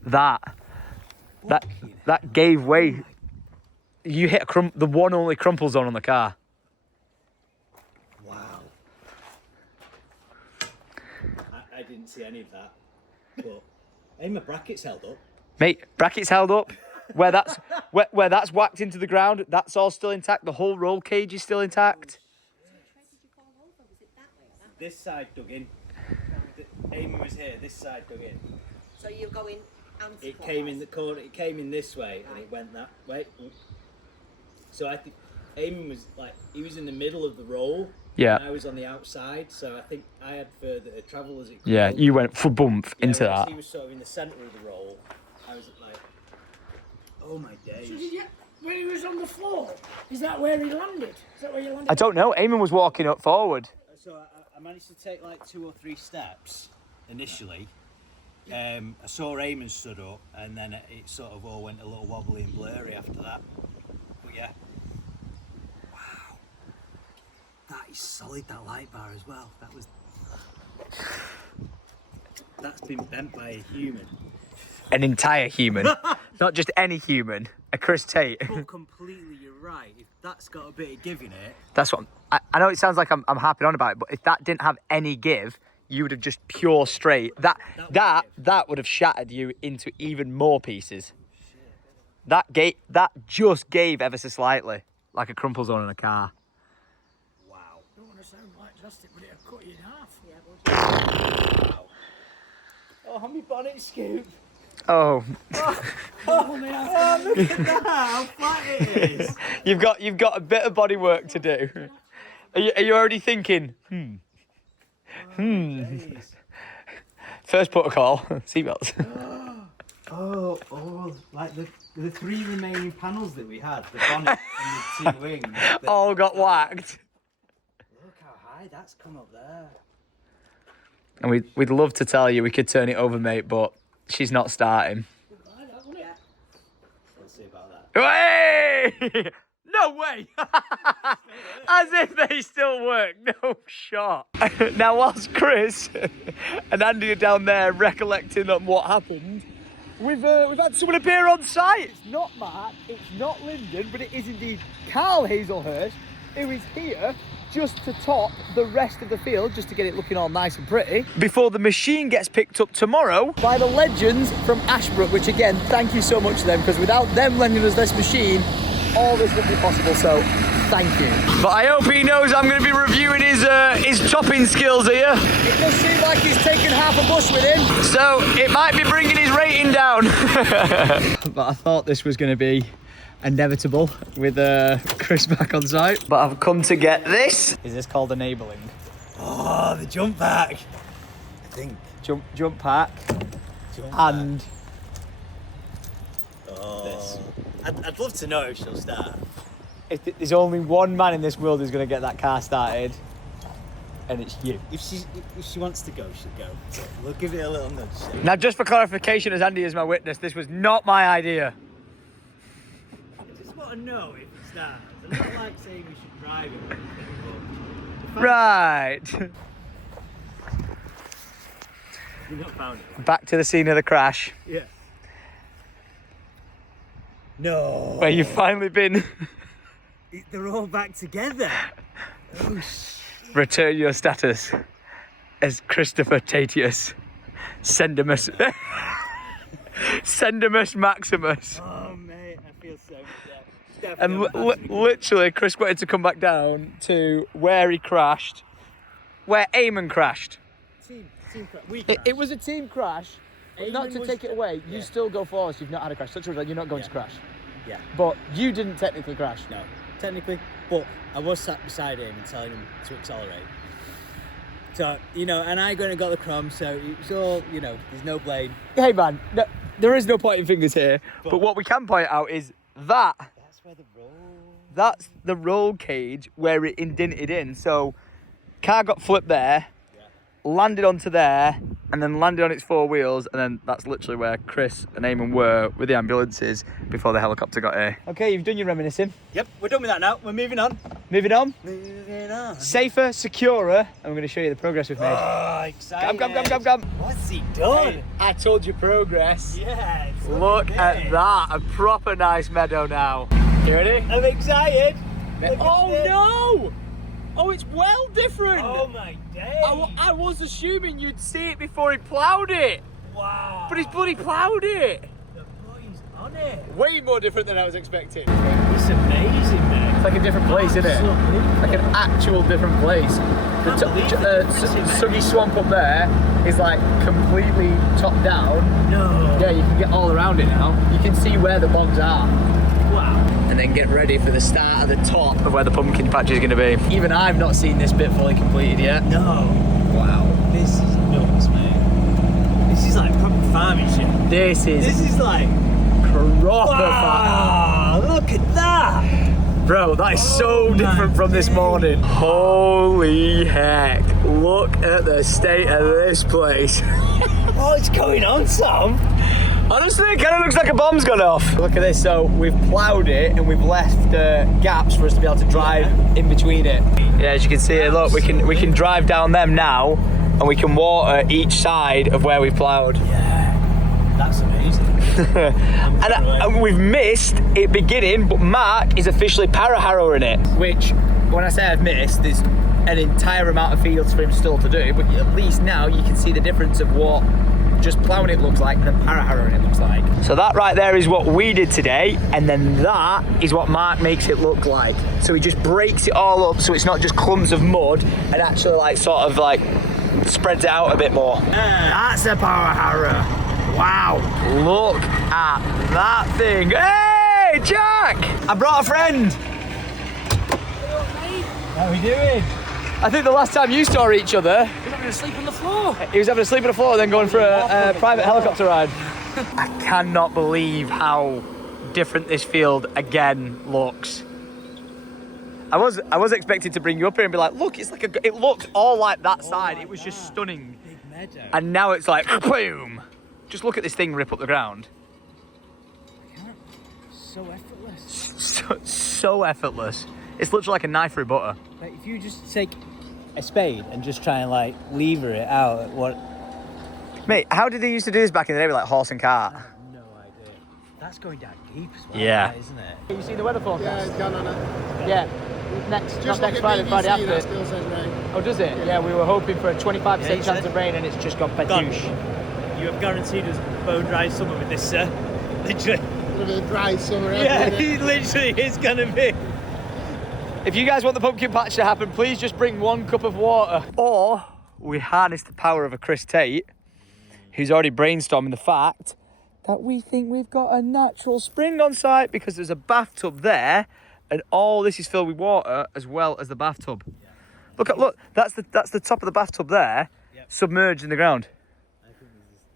that. That gave way. You hit the one only crumple zone on the car. Wow. I didn't see any of that, but hey, my brackets held up. Mate, brackets held up. Where that's whacked into the ground, that's all still intact. The whole roll cage is still intact. This side dug in. Amy was here. This side dug in. So you're going. It came in the corner. It came in this way, and it went that way. So I think Eamon was like, he was in the middle of the roll. Yeah. And I was on the outside, so I think I had further to travel as it. Yeah, you went for bump into whereas that. He was sort of in the centre of the roll. I was like, oh my days. So did you, when he was on the floor, is that where he landed? Is that where you landed? I don't know. Eamon was walking up forward. So I managed to take like 2 or 3 steps initially. I saw Eamon stood up, and then it sort of all went a little wobbly and blurry after that. But yeah. Wow. That is solid, that light bar as well. That's been bent by a human. An entire human. Not just any human. A Chris Tate. But completely, you're right. If that's got a bit of give in it. That's what I know. It sounds like I'm harping on about it, but if that didn't have any give, you would have just pure straight. That would have shattered you into even more pieces. That just gave ever so slightly, like a crumple zone in a car. Wow. I don't want to sound like drastic, but it'll cut you in half. Wow. Oh, how many bonnet scoop? Oh. Oh, look at that! How flat it is. You've got a bit of body work to do. Are you already thinking? Jeez. First protocol, seatbelts. Oh, like the 3 remaining panels that we had, the bonnet and the 2 wings. All got whacked. Look how high that's come up there. And we'd love to tell you we could turn it over, mate, but she's not starting. We'll see about that. Hey! No way! As if they still work. No shot. Now, whilst Chris and Andy are down there recollecting on what happened, we've had someone appear on site. It's not Mark, it's not Lyndon, but it is indeed Carl Hazelhurst, who is here just to top the rest of the field, just to get it looking all nice and pretty, before the machine gets picked up tomorrow by the legends from Ashbrook, which again, thank you so much to them, because without them lending us this machine, all this would be possible, so thank you. But I hope he knows I'm going to be reviewing his chopping skills here. It does seem like he's taken half a bush with him, so it might be bringing his rating down. But I thought this was going to be inevitable with Chris back on site. But I've come to get this. Is this called enabling? Oh, the jump pack. I think. Jump pack. And This. I'd love to know if she'll start. if there's only one man in this world who's going to get that car started, and it's you. If she wants to go, she'll go. So we'll give it a little nudge. Now, just for clarification, as Andy is my witness, this was not my idea. I just want to know if it starts. I'm not like saying we should drive it. Right. We've not found it. Back to the scene of the crash, Yeah. No. where you've finally been. They're all back together. Oh, shit. Return your status as Christopher Tatius. Sendimus. Sendimus Maximus. Oh, mate, I feel so dead. And literally, Chris wanted to come back down to where he crashed, where Eamon crashed. It was a team crash. But not to take it away, you still go forward. You've not had a crash. Such a you're not going to crash. Yeah. But you didn't technically crash. No, technically. But I was sat beside him and telling him to accelerate. So, you know, and I going to got the crumbs, so it was all, you know, there's no blame. Hey man, no, there is no pointing fingers here. But what we can point out is that. That's where the roll. That's the roll cage where it indented in. So, car got flipped there, landed onto there, and then landed on its four wheels, and then that's literally where Chris and Eamon were with the ambulances before the helicopter got here. Okay, you've done your reminiscing. Yep, we're done with that now. We're moving on. Moving on. Moving on. Safer, securer, and we're going to show you the progress we've made. Oh, excited. Come. What's he done? Hey, I told you progress. Yeah. Look at that, a proper nice meadow now. You ready? I'm excited. Oh no! Oh, it's well different. Oh my days. I was assuming you'd see it before he ploughed it. Wow. But he's bloody ploughed it. The boy's on it. Way more different than I was expecting. It's amazing, man. It's like a different place, isn't it? Like an actual different place. The Suggy Swamp up there is like completely top down. No. Yeah, you can get all around it now. You can see where the bogs are. Wow. And then get ready for the start of the top of where the pumpkin patch is going to be. Even I've not seen this bit fully completed yet. No. Wow. This is nuts, mate. This is like proper farming shit. This is like proper wow, look at that. Bro, that is so different from this morning. Holy heck. Look at the state of this place. What's going on, Sam? Honestly, it kind of looks like a bomb's gone off. Look at this, so we've ploughed it and we've left gaps for us to be able to drive in between it. Yeah, as you can see here, look, we can drive down them now and we can water each side of where we've ploughed. Yeah, that's amazing. and we've missed it beginning, but Mark is officially para-harrowing it. Which, when I say I've missed, there's an entire amount of fields for him still to do, but at least now you can see the difference of what just ploughing it looks like and then para-harrowing it looks like. So that right there is what we did today, and then that is what Mark makes it look like. So he just breaks it all up so it's not just clumps of mud and actually like sort of like spreads it out a bit more. That's a para-harrow. Wow. Look at that thing. Hey, Jack! I brought a friend. How are we doing? I think the last time you saw each other, He was having a sleep on the floor. he was having a sleep on the floor and then going for a private helicopter ride. I cannot believe how different this field again looks. I was expecting to bring you up here and be like, look, it's like it looked all like that side. It was just stunning. Big meadow. And now it's like, boom. Just look at this thing rip up the ground. So effortless. So effortless. It's literally like a knife through butter. Like if you just take a spade and just try and like lever it out at what. Mate, how did they used to do this back in the day with like horse and cart? I have no idea. That's going down deep as well, Yeah. isn't it? You see the weather forecast? Yeah, it's gone on it. Yeah. Next Just Friday after. that still says rain. Oh, does it? Yeah, we were hoping for a 25% chance of rain and it's just gone patouche. You have guaranteed us bone dry summer with this, sir. Literally. It'll be a dry summer. Yeah, isn't it? it literally is going to be. If you guys want the pumpkin patch to happen, please just bring 1 cup of water. Or we harness the power of a Chris Tate, who's already brainstorming the fact that we think we've got a natural spring on site because there's a bathtub there and all this is filled with water as well as the bathtub. Yeah. Look, that's the top of the bathtub there, submerged in the ground.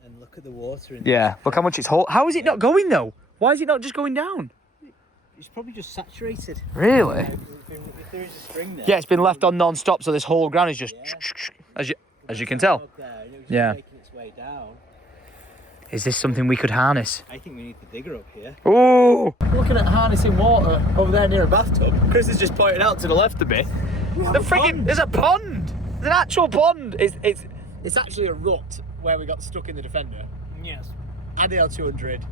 And look at the water in Yeah, look how much it's hold. How is it not going though? Why is it not just going down? It's probably just saturated. Really? If there is a spring there. Yeah, it's been left on non-stop, so this whole ground is just as you can tell. Yeah. Making its way down. Is this something we could harness? I think we need the digger up here. Ooh! Looking at harnessing water over there near a bathtub. Chris has just pointed out to the left of me. There's a pond. There's an actual pond. It's actually a rut where we got stuck in the Defender. Yes. And the L200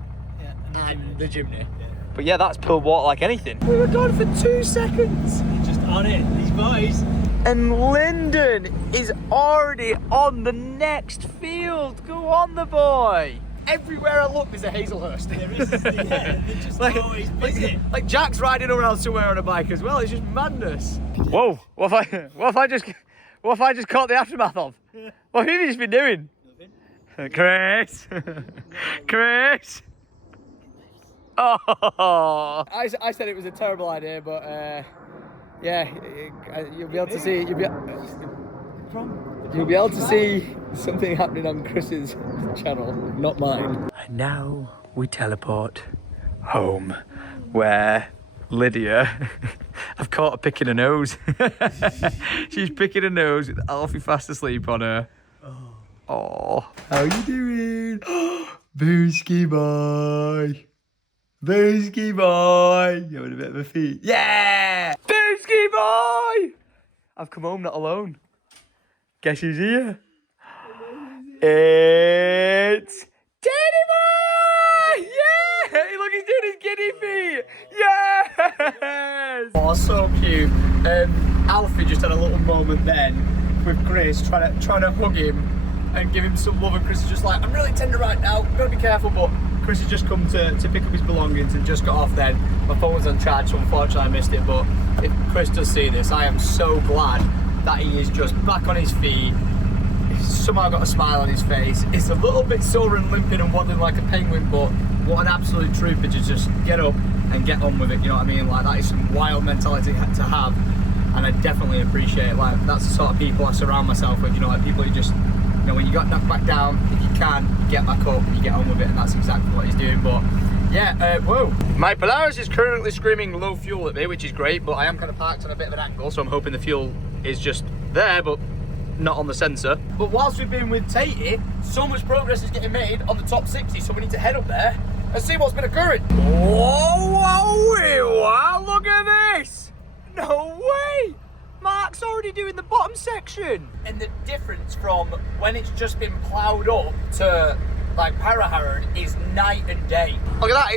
Yeah. and the chimney. But yeah, that's pulled water like anything. We were gone for 2 seconds. Just on it, these boys. And Lyndon is already on the next field. Go on, the boy. everywhere I look, there's a Hazelhurst. There is, yeah, they're just always busy. Like Jack's riding around somewhere on a bike as well. It's just madness. Whoa! What have I just caught the aftermath of? What have you just been doing? Nothing. Chris. Chris. Oh. I said it was a terrible idea, but yeah, you'll be able to see. You'll be able to see something happening on Chris's channel, not mine. And now we teleport home, where Lydia, I've caught her picking her nose. She's picking her nose with Alfie fast asleep on her. Oh, how you doing? Booski boy. Booski boy. You're having a bit of a feat. Yeah! Booski boy! I've come home not alone. Guess who's here? It's Teddy boy! Yeah! Look, he's doing his guinea feet! Yes! Oh, so cute. Alfie just had a little moment then with Chris, trying to hug him and give him some love, and Chris is just like, I'm really tender right now, I've got to be careful, but Chris has just come to pick up his belongings and just got off then. My phone was on charge, so unfortunately I missed it, but if Chris does see this, I am so glad that he is just back on his feet. He's somehow got a smile on his face. It's a little bit sore and limping and waddling like a penguin, but what an absolute trooper to just get up and get on with it, you know what I mean? Like, that is some wild mentality to have, and I definitely appreciate it. Like, that's the sort of people I surround myself with, you know, like people who just, you know, when you got knocked back down, if you can, you get back up and you get on with it, and that's exactly what he's doing. But yeah, whoa. My Polaris is currently screaming low fuel at me, which is great, but I am kind of parked on a bit of an angle, so I'm hoping the fuel is just there, but not on the sensor. But whilst we've been with Tate, so much progress is getting made on the top 60, so we need to head up there and see what's been occurring. Whoa, look at this! No way! Mark's already doing the bottom section. And the difference from when it's just been ploughed up to like para-harrowed is night and day. Look at that,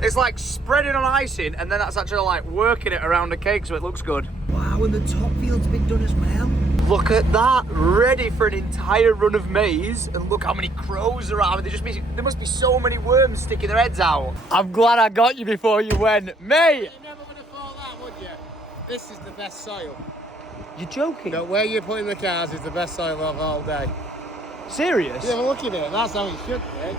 it's like spreading on icing, and then that's actually like working it around the cake so it looks good. Wow, and the top field's been done as well. Look at that, ready for an entire run of maize, and look how many crows there are. There must be so many worms sticking their heads out. I'm glad I got you before you went. Mate! You never would have thought that, would you? This is the best soil. You're joking? No, where you're putting the cars is the best soil of all day. Serious? Yeah, look at it, that's how it should be.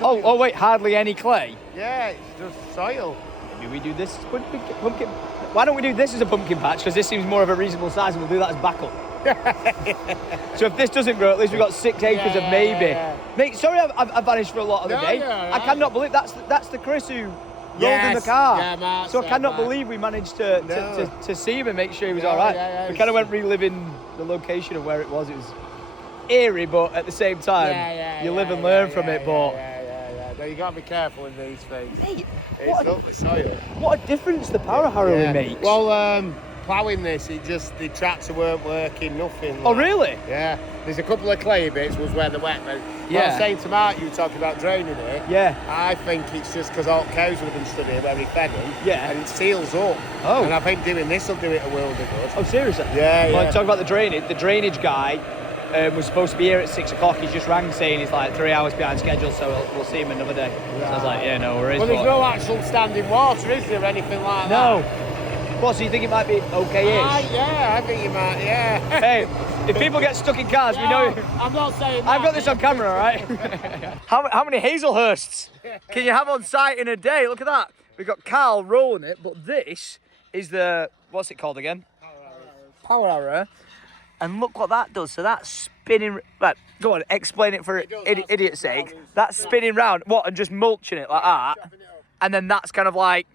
Oh wait, hardly any clay? Yeah, it's just soil. Maybe we do this pumpkin. Why don't we do this as a pumpkin patch? Because this seems more of a reasonable size, and we'll do that as backup. So if this doesn't grow, at least we've got 6 acres of maybe. Yeah. Mate, sorry I've vanished for a lot of the day. I cannot believe that's the Chris who rolled in the car. Yeah, Mark, so I cannot believe we managed to see him and make sure he was all right. Yeah, we kind of went reliving the location of where it was. It was eerie, but at the same time, you live and learn from it. But no, you got to be careful in these things. Mate, It's not the soil. what a difference the power harrowing makes. Well, ploughing this, the tractor weren't working, nothing. Oh, really? Yeah. There's a couple of clay bits was where the wet went. Yeah. I was saying to Mark, you were talking about draining it. Yeah. I think it's just because all cows would have been stood here where he fed them. Yeah. And it seals up. Oh. And I think doing this will do it a world of good. Oh, seriously? Yeah, Well, yeah. talk about the drainage. The drainage guy was supposed to be here at 6 o'clock. He's just rang saying he's like 3 hours behind schedule, so we'll see him another day. So I was like, yeah, no worries. Well, there's no actual standing water, is there, or anything like No. that? What, so you think it might be okay-ish? Yeah, I think you might, yeah. Hey, if people get stuck in cars, we know... I'm not saying I've that. got this on camera, all right? How many Hazelhursts can you have on site in a day? Look at that. We've got Carl rolling it, but this is the... What's it called again? Power harrower. And look what that does. So that's spinning... Right, go on, explain it for idiot's sake. That's spinning round. What, and just mulching it like that? And then that's kind of like...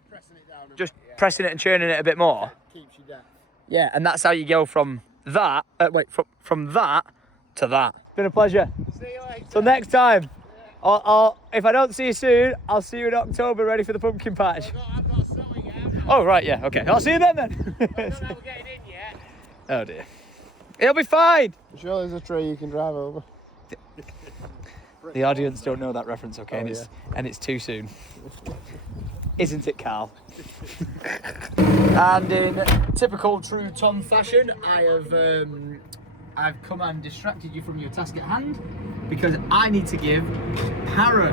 Just pressing it and churning it a bit more? Keeps you down. Yeah, and that's how you go from that... from that to that. It's been a pleasure. See you later. Till next time. If I don't see you soon, I'll see you in October ready for the pumpkin patch. I've got sowing yet. Oh, right, yeah, okay. I'll see you then. I don't know we're getting in yet. Oh, dear. It'll be fine. I'm sure there's a tree you can drive over. The audience don't know that reference, okay? And it's too soon. Isn't it, Carl? And in typical true Tom fashion, I've come and distracted you from your task at hand. because I need to give power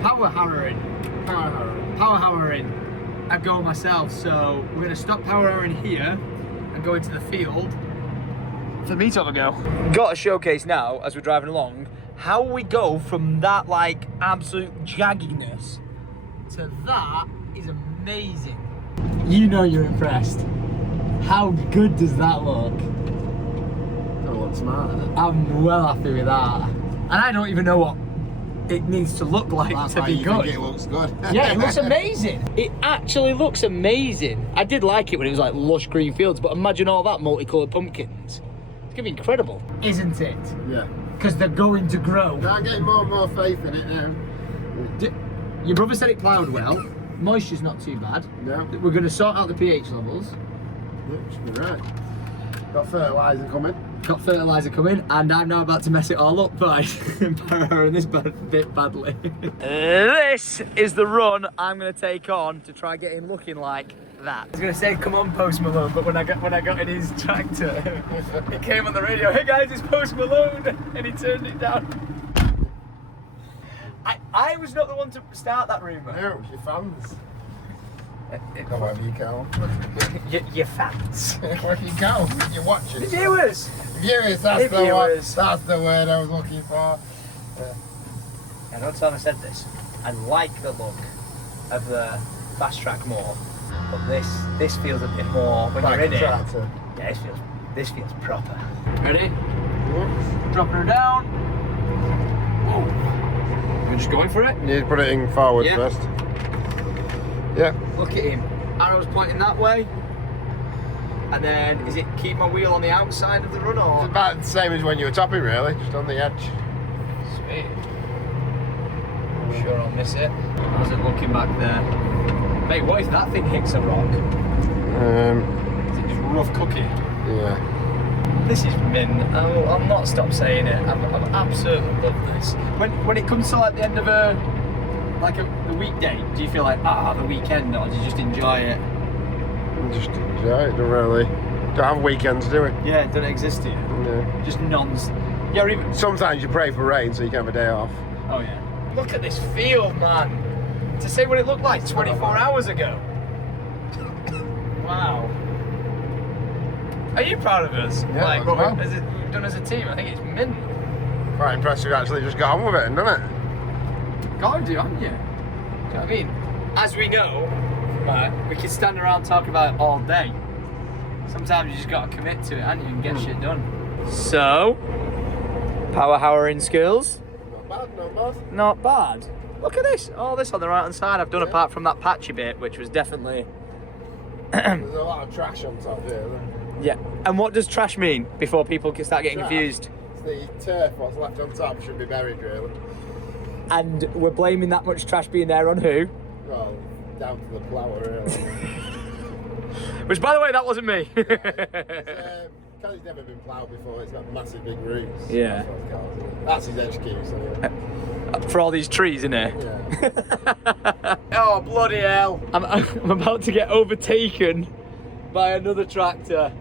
harrowing a go myself. So we're going to stop power harrowing here and go into the field for me to have a go. Got a showcase now as we're driving along how we go from that like absolute jagginess to that is amazing. You know you're impressed. How good does that look? That looks smart. I'm well happy with that. And I don't even know what it needs to look like to be good. It looks good. Yeah, it looks amazing. It actually looks amazing. I did like it when it was like lush green fields, but imagine all that multicoloured pumpkins. It's gonna be incredible. Isn't it? Yeah. Because they're going to grow. I'm getting more and more faith in it now. Your brother said it ploughed well. Moisture's not too bad. No. We're going to sort out the pH levels. Yeah, should be right. Got fertiliser coming. Got fertiliser coming, and I'm now about to mess it all up by powering this bit badly. This is the run I'm going to take on to try getting looking like that. I was going to say, come on, Post Malone, but when I got in his tractor, it came on the radio, hey guys, it's Post Malone, and he turned it down. I was not the one to start that rumour. No, it's your fans. Come on, you count. Your fans. Where you go? You're watching. The viewers. Viewers, that's the word. That's the word I was looking for. I don't tell them I said this. I like the look of the fast track more, but this feels a bit more when you're in it. Tractor. Yeah, this feels proper. Ready? Dropping her down. Whoa. We're just going for it. You need to put it in forward first. Yeah. Look at him. Arrow's pointing that way. And then, is it keep my wheel on the outside of the run or? It's about the same as when you were topping, really, just on the edge. Sweet. I'm sure I'll miss it. How's it looking back there? Mate, what is that thing hitting a rock? Is it just rough cookie? Yeah. This is mint. I'll not stop saying it. I absolutely love this. When it comes to like the end of the weekday, do you feel like the weekend, or do you just enjoy it? Just enjoy it. Don't have weekends, do we? Yeah, it doesn't exist here. Yeah. Just nons. Yeah, or even Sometimes you pray for rain so you can have a day off. oh yeah. Look at this field, man. To say what it looked like 24 hours ago. Wow. Are you proud of us? Yeah, like well. what we've done as a team? I think it's mint. Quite impressed you actually just got on with it, didn't it? Gotta do, haven't you? Do you know what I mean? As we know, right, we can stand around talking about it all day. Sometimes you just gotta commit to it, and you can get shit done. So, power harrowing skills. Not bad, not bad. Not bad. Look at this. All this on the right hand side I've done apart from that patchy bit, which was definitely. There's a lot of trash on top here, isn't there? Yeah. And what does trash mean before people can start getting Trash. confused? It's the turf, what's left on top should be buried, really. And we're blaming that much trash being there on who? Well, down to the plower, really. Which, by the way, that wasn't me. Because it's never been ploughed before, it's got massive big roots. Yeah. That's his excuse, anyway. For all these trees in here. Yeah. Oh, bloody hell. I'm about to get overtaken by another tractor.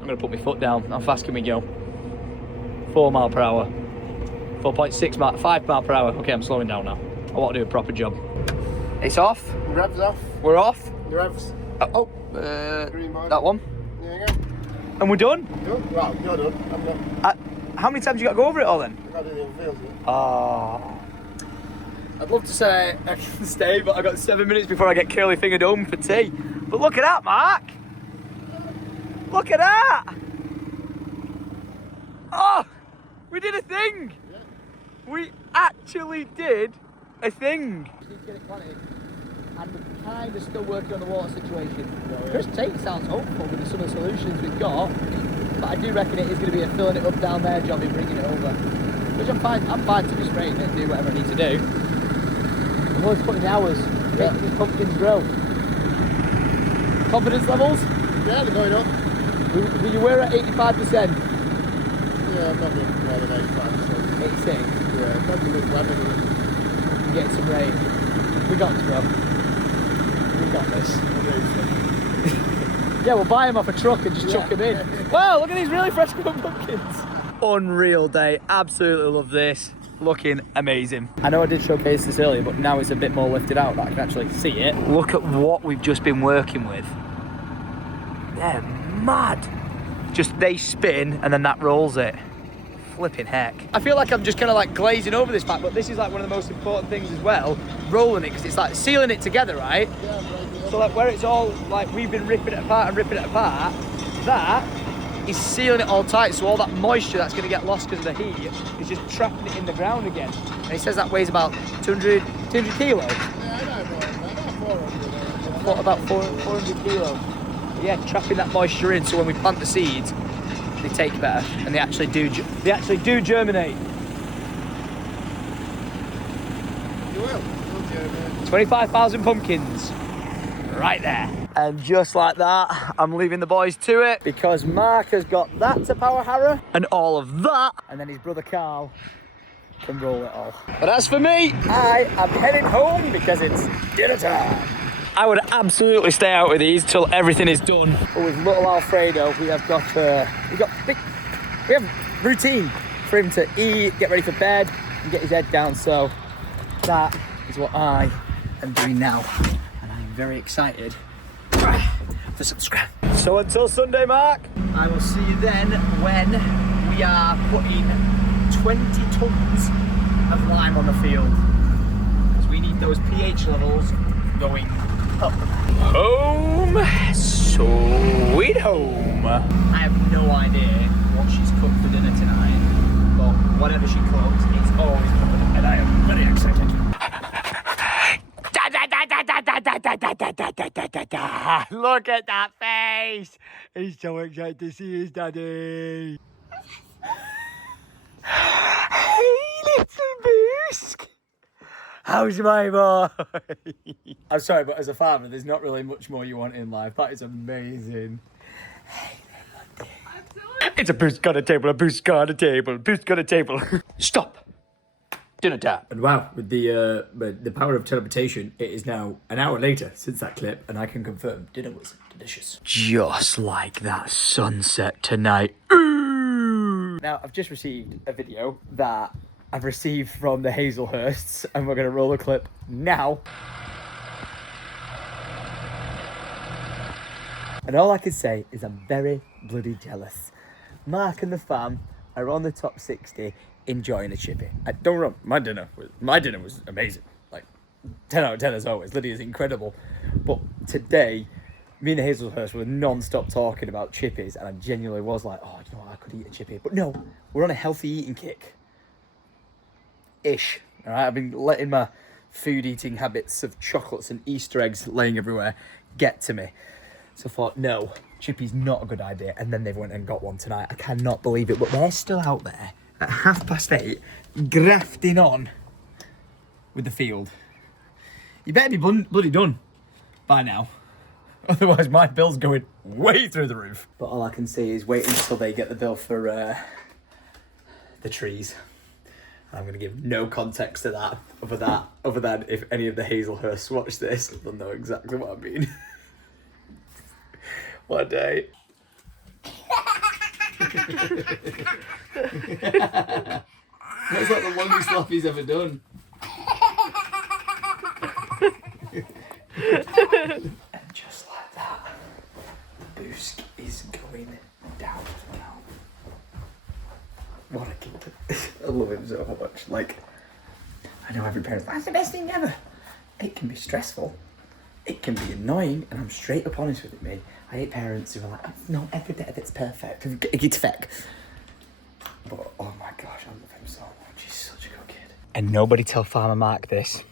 I'm going to put my foot down. How fast can we go? 4 mile per hour. 4.6 mile, 5 mile per hour. Okay, I'm slowing down now. I want to do a proper job. It's off. The rev's off. We're off. The rev's. Green board. That one. There you go. And we're done. Done? Well, you're done. I'm done. How many times you got to go over it all then? I've got to do the other fields. Oh. I'd love to say I can stay, but I got 7 minutes before I get curly fingered home for tea. But look at that, Mark. Look at that. Oh, we did a thing. Yeah. We actually did a thing. We need to get it planted, and we're kind of still working on the water situation. Chris Tate sounds hopeful with some of the solutions we've got, but I do reckon it is going to be a filling it up down there job in bringing it over. Which I'm fine to be spraying it and do whatever I need to do. I'm always putting the hours to make these pumpkins grow. Confidence levels? Yeah, they're going up. You were at 85%. Yeah, I'm not doing more than 85%. 86. Yeah, probably good planning. We're getting some rain. We got this, bro. We got this. Yeah, we'll buy them off a truck and just chuck them in. Wow, look at these really fresh grown pumpkins. unreal day. Absolutely love this. Looking amazing. I know I did showcase this earlier, but now it's a bit more lifted out that I can actually see it. Look at what we've just been working with. They're mad. Just they spin and then that rolls it. Flipping heck. I feel like I'm just kind of like glazing over this fact, but this is like one of the most important things as well. Rolling it, because it's like sealing it together, right? Yeah, right. So like where it's all like we've been ripping it apart and ripping it apart, that is sealing it all tight, so all that moisture that's going to get lost because of the heat is just trapping it in the ground again. And he says that weighs about 200 kilos. Yeah, I know more than that. About 400 kilos. Yeah, trapping that moisture in, so when we plant the seeds, they take better, and they actually do germinate. You will. You'll germinate. 25,000 pumpkins, right there. And just like that, I'm leaving the boys to it, because Mark has got that to power harrow, and all of that, and then his brother Carl can roll it all. But as for me, I am heading home because it's dinner time. I would absolutely stay out with these till everything is done. But with little Alfredo, we have routine for him to eat, get ready for bed, and get his head down. So that is what I am doing now, and I am very excited for subscribe. So until Sunday, Mark, I will see you then when we are putting 20 tons of lime on the field, because we need those pH levels going up. Home, sweet home. I have no idea what she's cooked for dinner tonight, but whatever she cooks, it's always good, and I am very excited. Look at that face! He's so excited to see his daddy. Hey, little Boosk! How's my boy? I'm sorry, but as a father, there's not really much more you want in life. That is amazing. It's a Boosk on a table, a Boosk on a table, Boosk on a table. Stop. Dinner time. And wow, with the power of teleportation, it is now an hour later since that clip, and I can confirm dinner was delicious. Just like that sunset tonight. Ooh. Now, I've just received a video that I've received from the Hazelhursts, and we're going to roll the clip now. And all I can say is I'm very bloody jealous. Mark and the fam are on the top 60 enjoying a chippy. Don't run, my dinner was amazing. Like 10 out of 10 as always. Lydia's incredible. But today, me and Hazelhurst were non-stop talking about chippies, and I genuinely was like, oh, you know what, I could eat a chippy. But no, we're on a healthy eating kick. Ish. All right, I've been letting my food eating habits of chocolates and Easter eggs laying everywhere get to me. So I thought, no, chippy's not a good idea. And then they went and got one tonight. I cannot believe it, but they're still out there at 8:30, grafting on with the field. You better be bloody done by now. Otherwise, my bill's going way through the roof. But all I can say is wait until they get the bill for the trees. I'm going to give no context to that, other than if any of the Hazelhursts watch this, they'll know exactly what I mean. What a day. That's like the longest laugh he's ever done. And just like that, the Boosk is going down now. What a kid. I love him so much. Like, I know every parent's like, that's the best thing ever. It can be stressful. It can be annoying, and I'm straight up honest with it, mate. I hate parents who are like, no, every day of it's perfect. It's fake. But, oh my gosh, I love him so much. He's such a good kid. And nobody tell Farmer Mark this,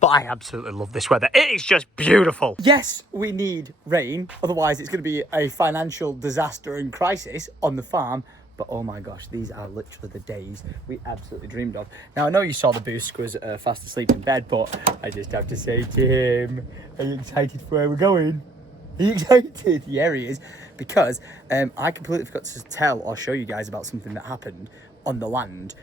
but I absolutely love this weather. It is just beautiful. Yes, we need rain. Otherwise, it's going to be a financial disaster and crisis on the farm. But oh my gosh, these are literally the days we absolutely dreamed of. Now, I know you saw the Boosk was fast asleep in bed, but I just have to say to him, are you excited for where we're going? Are you excited? Yeah, he is. Because I completely forgot to tell or show you guys about something that happened on the land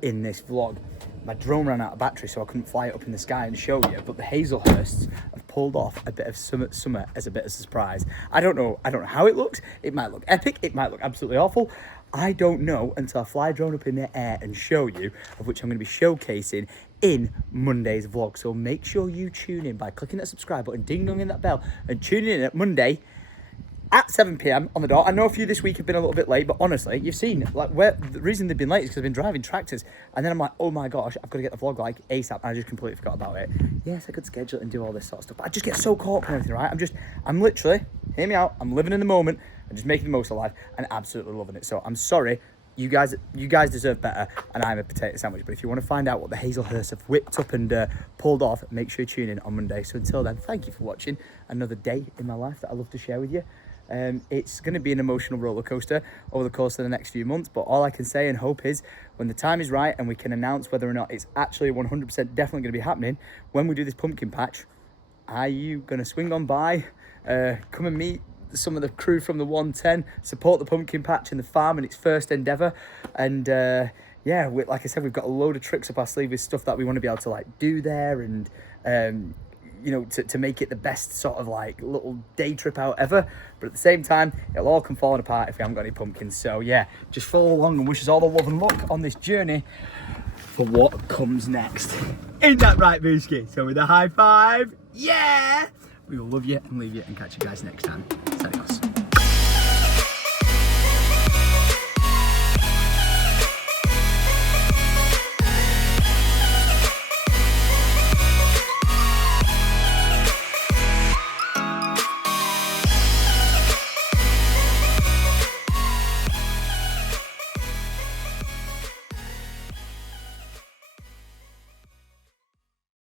in this vlog. My drone ran out of battery, so I couldn't fly it up in the sky and show you. But the Hazelhursts have pulled off a bit of summer as a bit of surprise. I don't know how it looks. It might look epic, it might look absolutely awful. I don't know until I fly a drone up in the air and show you, of which I'm going to be showcasing in Monday's vlog. So make sure you tune in by clicking that subscribe button, ding-dong in that bell, and tuning in at Monday at 7 p.m. on the dot. I know a few this week have been a little bit late, but honestly, you've seen, like, where the reason they've been late is because I've been driving tractors. And then I'm like, oh my gosh, I've got to get the vlog like ASAP. And I just completely forgot about it. Yes, I could schedule it and do all this sort of stuff, but I just get so caught up in everything, right? I'm literally, hear me out, I'm living in the moment and just making the most of life and absolutely loving it. So I'm sorry. You guys deserve better, and I'm a potato sandwich. But if you want to find out what the Hazelhursts have whipped up and pulled off, make sure you tune in on Monday. So until then, thank you for watching another day in my life that I love to share with you. It's going to be an emotional roller coaster over the course of the next few months, but all I can say and hope is when the time is right and we can announce whether or not it's actually 100% definitely going to be happening, when we do this pumpkin patch, are you going to swing on by, come and meet some of the crew from the 110, support the pumpkin patch and the farm in its first endeavour, and yeah, like I said, we've got a load of tricks up our sleeve with stuff that we want to be able to like do there, and you know, to make it the best sort of like little day trip out ever. But at the same time, it'll all come falling apart if we haven't got any pumpkins. So yeah, just follow along and wish us all the love and luck on this journey for what comes next. Ain't that right, Booski? So with a high five, yeah, we will love you and leave you and catch you guys next time. Adios.